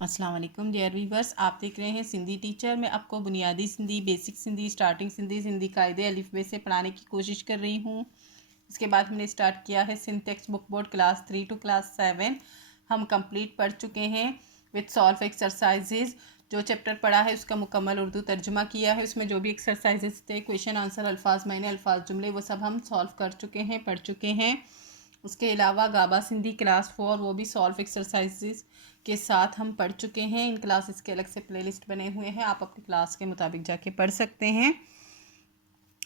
अस्सलाम वालेकुम dear viewers, आप देख रहे हैं सिंधी टीचर। मैं आपको बुनियादी सिंधी, बेसिक सिंधी, स्टार्टिंग सिंधी, सिंधी कायदे अलिफ बे से पढ़ाने की कोशिश कर रही हूँ। इसके बाद हमने स्टार्ट किया है Sindh text book board class 3 to class 7। हम कंप्लीट पढ़ चुके हैं विथ सॉल्व एक्सरसाइजेज। जो चैप्टर पढ़ा है उसका मुकम्मल उर्दू तर्जुमा किया है। उसमें जो भी एक्सरसाइजेज थे, क्वेश्चन आंसर, अल्फाज मायने, अल्फाज जुमले, वो सब हम सॉल्व कर चुके हैं, पढ़ चुके हैं। उसके अलावा गाबा सिंधी क्लास 4, वो भी सॉल्व एक्सरसाइजेज के साथ हम पढ़ चुके हैं। इन क्लासेस के अलग से प्लेलिस्ट बने हुए हैं, आप अपनी क्लास के मुताबिक जाके पढ़ सकते हैं।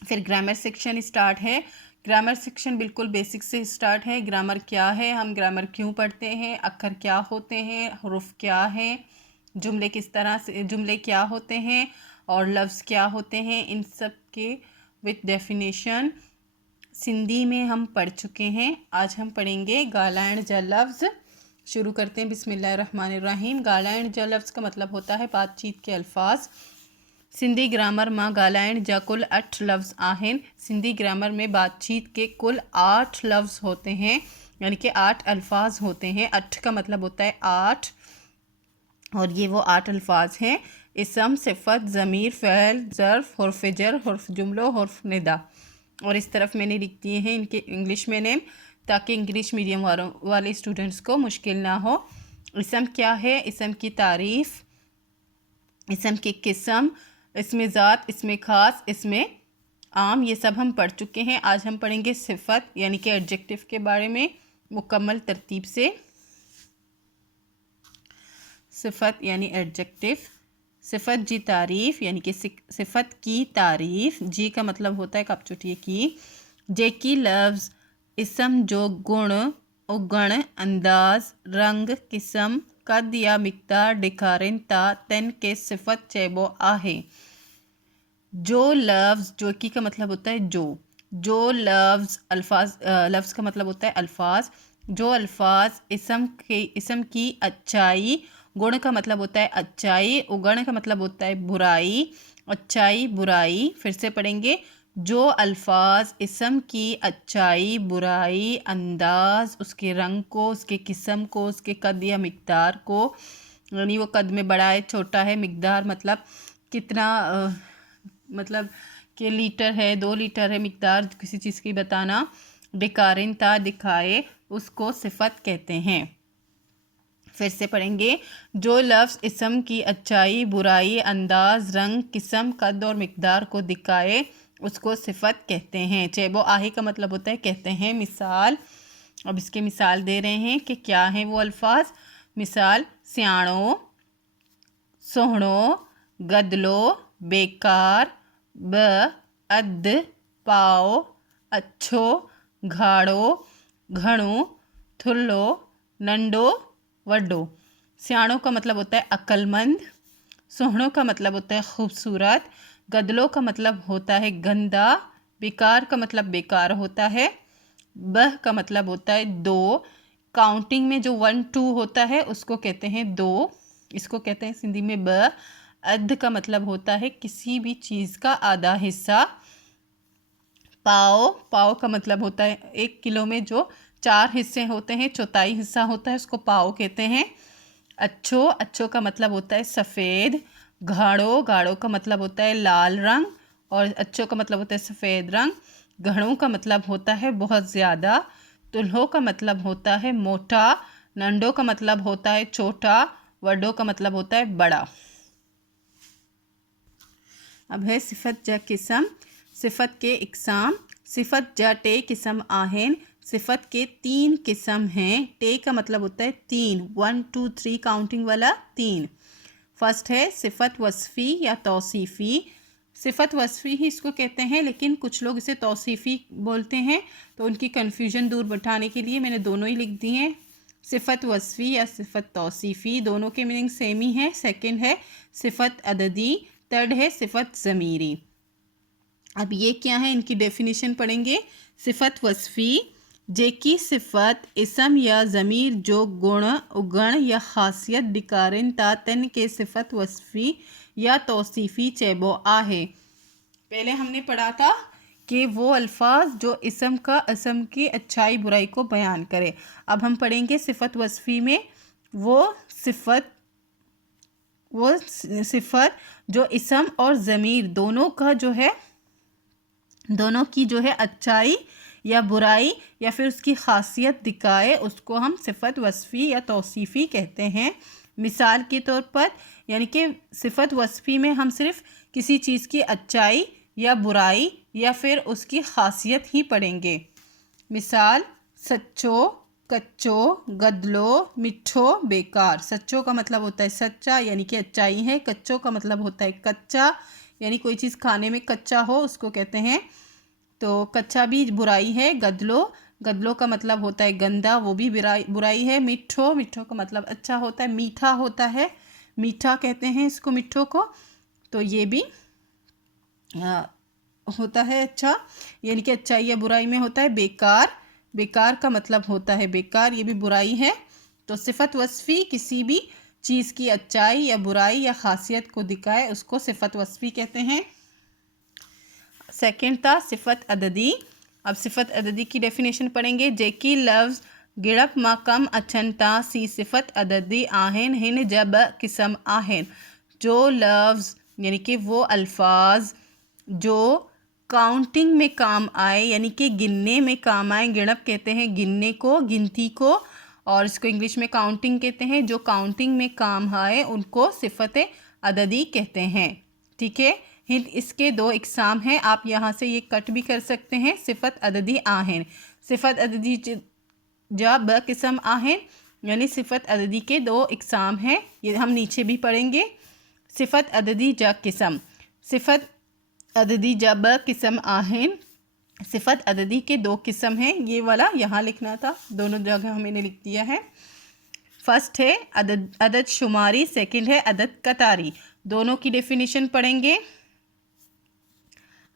फिर ग्रामर सेक्शन स्टार्ट है। ग्रामर सेक्शन बिल्कुल बेसिक से स्टार्ट है। ग्रामर क्या है, हम ग्रामर क्यों पढ़ते हैं, अक्षर क्या होते हैं, हरूफ क्या है, जुमले किस तरह से, जुमले क्या होते हैं और लफ्ज़ क्या होते हैं, इन सब के विथ डेफिनेशन सिंधी में हम पढ़ चुके हैं। आज हम पढ़ेंगे ॻाल्हाइण जा लफ्ज़। शुरू करते हैं। बिस्मिल्लाहिर्रहमानिर्रहीम। ॻाल्हाइण जा लफ्ज़ का मतलब होता है बातचीत के अल्फाज। सिंधी ग्रामर में ॻाल्हाइण जा कुल 8 लफ्ज़ आहिनि। सिंधी ग्रामर में बातचीत के कुल 8 लफ्ज़ होते हैं, यानी कि 8 अल्फाज होते हैं। 8 का मतलब होता है 8, और ये वो 8 अल्फाज हैं। इसम, सिफ़त, ज़मीर, फ़ेल, ज़र्फ़, हुर्फ़ जर, हुर्फ़ जुमलो, हुर्फ़ निदा। और इस तरफ मैंने लिख दिए हैं इनके इंग्लिश में नेम, ताकि इंग्लिश मीडियम वाले स्टूडेंट्स को मुश्किल ना हो। इसम क्या है, इसम की तारीफ़, इसम की किस्म, इसमें ज़ात, इसमें ख़ास, इसमें आम, ये सब हम पढ़ चुके हैं। आज हम पढ़ेंगे सिफ़त यानी कि एडजेक्टिव के बारे में मुकम्मल तरतीब से। सिफ़त यानी एडजेक्टिव। सिफ़त जी तारीफ़ यानी कि सिफ़त की तारीफ़। जी का मतलब होता है कपचुटिए की। जेकी लफ्ज़ इसम जो गुण, उगण, अंदाज़, रंग, किस्म, कद या मिक़दार ॾेखारनि था, तन के सिफ़त चइबो आहे। जो लफ्ज़, जो की का मतलब होता है जो लफ्ज़, अल्फाज, लफ्ज़ का मतलब होता है अल्फाज। जो अल्फाज इसम की अच्छाई, गुण का मतलब होता है अच्छाई, उगण का मतलब होता है बुराई, अच्छाई बुराई। फिर से पढ़ेंगे। जो अल्फाज इसम की अच्छाई, बुराई, अंदाज़, उसके रंग को, उसके किस्म को, उसके कद या मिक़दार को, यानी वो कद में बड़ा है छोटा है, मिक़दार मतलब कितना, मतलब कि लीटर है, 2 लीटर है, मिक़दार किसी चीज़ की बताना, ॾेखारनि दिखाए, उसको सिफ़त कहते हैं। फिर से पढ़ेंगे। जो लफ्ज़ इसम की अच्छाई, बुराई, अंदाज़, रंग, किस्म, कद और मिक़दार को दिखाए, उसको सिफ़त कहते हैं। चेबो आही का मतलब होता है कहते हैं। मिसाल, अब इसके मिसाल दे रहे हैं कि क्या हैं वो अल्फाज। मिसाल, सियाणो, सोहणो, गदलो, बेकार, अध, पाओ, अच्छो, घाड़ो, घणो, थुल्लो, नंडो, वड्डो। सियाणों का मतलब होता है अक्लमंद, सोहणों का मतलब होता है खूबसूरत, गदलों का मतलब होता है गंदा, बेकार का मतलब बेकार होता है, बह का मतलब होता है 2। काउंटिंग में जो 1 2 होता है उसको कहते हैं 2, इसको कहते हैं सिंधी में ब। अध का मतलब होता है किसी भी चीज़ का आधा हिस्सा। पाव का मतलब होता है 1 किलो में जो 4 हिस्से होते हैं, चौथाई हिस्सा होता है, उसको पाव कहते हैं। अच्छो का मतलब होता है सफ़ेद। गाढ़ो का मतलब होता है लाल रंग, और अच्छो का मतलब होता है सफ़ेद रंग। घणों का मतलब होता है बहुत ज़्यादा। तुल्हो का मतलब होता है मोटा। नंडो का मतलब होता है छोटा। वड्डो का मतलब होता है बड़ा। अब है सिफ़त जा किस्म। सिफ़त के इक़साम। सिफ़त जा टे किस्म आहिन। सिफ़त के 3 किस्म हैं। टे का मतलब होता है 3, 1 2 3 काउंटिंग वाला 3। फर्स्ट है सिफ़त वस्फ़ी या तौसीफ़ी। सिफ़त वस्फ़ी ही इसको कहते हैं, लेकिन कुछ लोग इसे तौसीफ़ी बोलते हैं, तो उनकी कन्फ्यूजन दूर बढ़ाने के लिए मैंने दोनों ही लिख दिए हैं। सिफ़त वस्फ़ी या सिफ़त तौसीफ़ी, दोनों के मीनिंग सेम ही है। सेकंड है सिफ़त अददी। थर्ड है सिफ़त ज़मीरी। अब ये क्या है, इनकी डेफिनेशन पढ़ेंगे। सिफ़त वस्फ़ी, जेकी सिफ़त इसम या ज़मीर जो गुण, उगण या ख़ासियत ॾेखारनि था, तन के सिफ़त वस्फ़ी या तौसीफ़ी चइबो आहे। पहले हमने पढ़ा था कि वो अल्फाज जो इसम की अच्छाई बुराई को बयान करे। अब हम पढ़ेंगे सिफ़त वस्फ़ी में वो सिफ़त वो सिफत जो इसम और ज़मीर दोनों का जो है, दोनों की जो है अच्छाई या बुराई या फिर उसकी खासियत दिखाए, उसको हम सिफत वस्फ़ी या तौसीफ़ी कहते हैं। मिसाल के तौर पर यानी कि सिफत वस्फ़ी में हम सिर्फ़ किसी चीज़ की अच्छाई या बुराई या फिर उसकी खासियत ही पढ़ेंगे। मिसाल, सच्चो, कच्चो, गदलो, मिठो, बेकार। सच्चो का मतलब होता है सच्चा यानी कि अच्छाई है। कच्चो का मतलब होता है कच्चा यानी कोई चीज़ खाने में कच्चा हो उसको कहते हैं, तो कच्चा भी बुराई है। गदलो, गदलो का मतलब होता है गंदा, वो भी बुराई है। मिठो, मिठो का मतलब अच्छा होता है, मीठा होता है, मीठा कहते हैं इसको, मिठो को, तो ये भी होता है अच्छा यानी कि अच्छाई या बुराई में होता है। बेकार, बेकार का मतलब होता है बेकार, ये भी बुराई है। तो सिफत वस्फ़ी किसी भी चीज़ की अच्छाई या बुराई या खासियत को दिखाए उसको सिफत वस्फ़ी कहते हैं। सेकंड था सिफत अददी। अब सिफत अददी की डेफिनेशन पढ़ेंगे। जेकी लफ्ज़ गिड़प मा कम अचनता सी सिफत अददी आहन हिन जब किस्म आहन। जो लफ्ज़ यानी कि वो अल्फाज जो काउंटिंग में काम आए यानी कि गिनने में काम आए। गिड़प कहते हैं गिनने को, गिनती को, और इसको इंग्लिश में काउंटिंग कहते हैं। जो काउंटिंग में काम आए उनको सिफत अददी कहते हैं। ठीक है, हिंट इसके दो इकसाम हैं, आप यहाँ से ये कट भी कर सकते हैं। सिफत अददी आहन, सिफत अददी जा ब किस्म आहन यानी सिफत अददी के दो इकसाम हैं, ये हम नीचे भी पढ़ेंगे। सिफत अददी जा किस्म, सिफत अददी जा ब किस्म आहन, सिफत अददी के दो किस्म हैं। ये वाला यहाँ लिखना था, दोनों जगह मैंने लिख दिया है। फर्स्ट है अदद शुमारी, सेकंड है अदद कतारी। दोनों की डेफिनेशन पढ़ेंगे।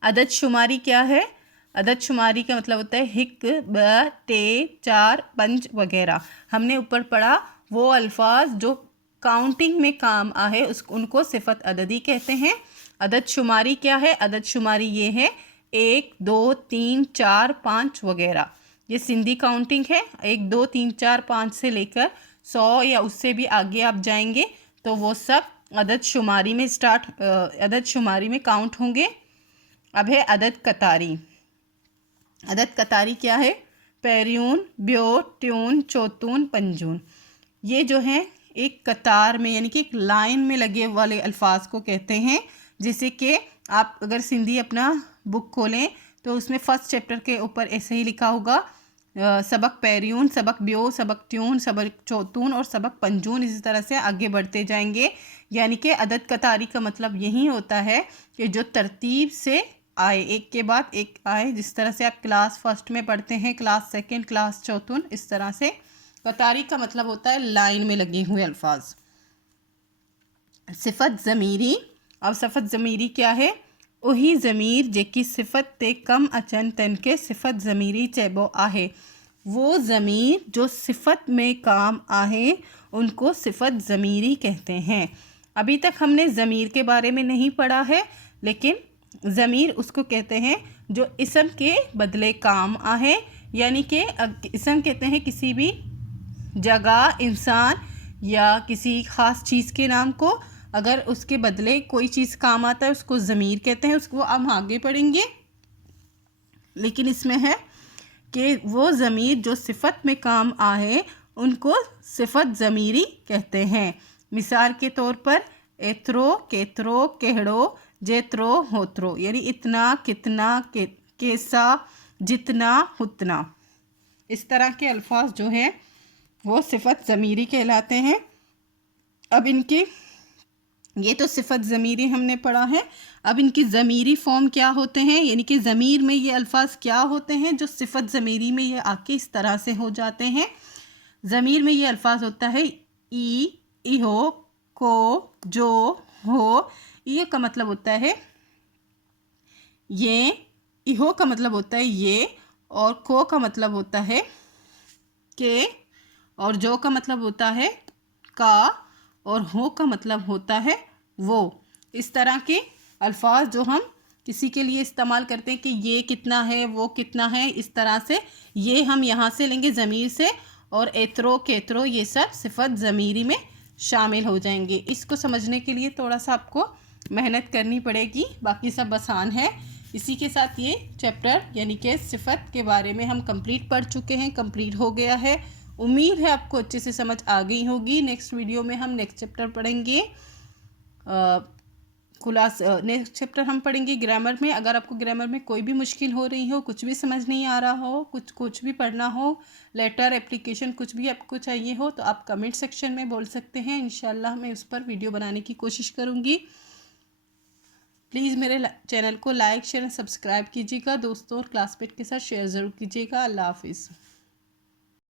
अदद शुमारी क्या है? अदद शुमारी का मतलब होता है हिक, ब, टे, चार, पंच वगैरह। हमने ऊपर पढ़ा वो अल्फाज जो काउंटिंग में काम आए उनको सिफत अददी कहते हैं। अदद शुमारी क्या है? अदद शुमारी ये है 1, 2, 3, 4, 5 वगैरह। ये सिंधी काउंटिंग है। 1, 2, 3, 4, 5 से लेकर 100 या उससे भी आगे आप जाएंगे तो वो सब अदद शुमारी में अदद शुमारी में काउंट होंगे। अब है अदद कतारी। अदद कतारी क्या है? पैरियून, ब्यो, ट्यून, चौतून, पंजून। ये जो है एक कतार में यानी कि एक लाइन में लगे वाले अल्फाज को कहते हैं। जैसे कि आप अगर सिंधी अपना बुक खोलें तो उसमें फर्स्ट चैप्टर के ऊपर ऐसे ही लिखा होगा सबक पैरियून, सबक ब्यो, सबक ट्यून, सबक चौतून और सबक पंजून। इसी तरह से आगे बढ़ते जाएंगे। यानी कि अदद कतारी का मतलब यही होता है कि जो तरतीब से आए, एक के बाद एक आए। जिस तरह से आप क्लास फर्स्ट में पढ़ते हैं, क्लास सेकंड, क्लास चौथुन, इस तरह से कतारी का मतलब होता है लाइन में लगे हुए अल्फाज। सिफत ज़मीरी। अब सिफत ज़मीरी क्या है? वही ज़मीर जेकी सिफत ते कम अचन तन के सिफत ज़मीरी चेबो आहे। वो ज़मीर जो सिफत में काम आहे उनको सिफत ज़मीरी कहते हैं। अभी तक हमने ज़मीर के बारे में नहीं पढ़ा है, लेकिन ज़मीर उसको कहते हैं जो इसम के बदले काम आहे। यानी कि इसम कहते हैं किसी भी जगह, इंसान या किसी ख़ास चीज़ के नाम को, अगर उसके बदले कोई चीज़ काम आता है उसको ज़मीर कहते हैं। उसको हम आगे पढ़ेंगे, लेकिन इसमें है कि वो ज़मीर जो सिफत में काम आए उनको सिफत ज़मीरी कहते हैं। मिसाल के तौर पर एत्रो, केत्रो, केहड़ो, जेत्रो, होत्रो, यानी इतना, कितना, कैसा, जितना, उतना। इस तरह के अल्फाज जो हैं वो सिफत ज़मीरी कहलाते हैं। अब इनकी ये तो सिफत ज़मीरी हमने पढ़ा है। अब इनकी ज़मीरी फॉर्म क्या होते हैं, यानी कि ज़मीर में ये अल्फाज क्या होते हैं जो सिफत ज़मीरी में ये आके इस तरह से हो जाते हैं। ज़मीर में ये अल्फाज होता है ई, इहो, को, जो, हो। ये का मतलब होता है ये, इहो का मतलब होता है ये, और को का मतलब होता है के, और जो का मतलब होता है का, और हो का मतलब होता है वो। इस तरह के अल्फाज जो हम किसी के लिए इस्तेमाल करते हैं कि ये कितना है, वो कितना है, इस तरह से ये हम यहाँ से लेंगे ज़मीर से। और एत्रो, केत्रो, ये सब सिफत ज़मीरी में शामिल हो जाएंगे। इसको समझने के लिए थोड़ा सा आपको मेहनत करनी पड़ेगी, बाकी सब आसान है। इसी के साथ ये चैप्टर यानी कि सिफत के बारे में हम कंप्लीट पढ़ चुके हैं, कंप्लीट हो गया है। उम्मीद है आपको अच्छे से समझ आ गई होगी। नेक्स्ट वीडियो में हम नेक्स्ट चैप्टर पढ़ेंगे, नेक्स्ट चैप्टर हम पढ़ेंगे ग्रामर में। अगर आपको ग्रामर में कोई भी मुश्किल हो रही हो, कुछ भी समझ नहीं आ रहा हो, कुछ भी पढ़ना हो, लेटर एप्लीकेशन कुछ भी आपको चाहिए हो, तो आप कमेंट सेक्शन में बोल सकते हैं। इंशाल्लाह मैं उस पर वीडियो बनाने की कोशिश करूँगी। प्लीज़ मेरे चैनल को लाइक शेयर सब्सक्राइब कीजिएगा। दोस्तों और क्लासमेट के साथ शेयर ज़रूर कीजिएगा। अल्लाह हाफिज़।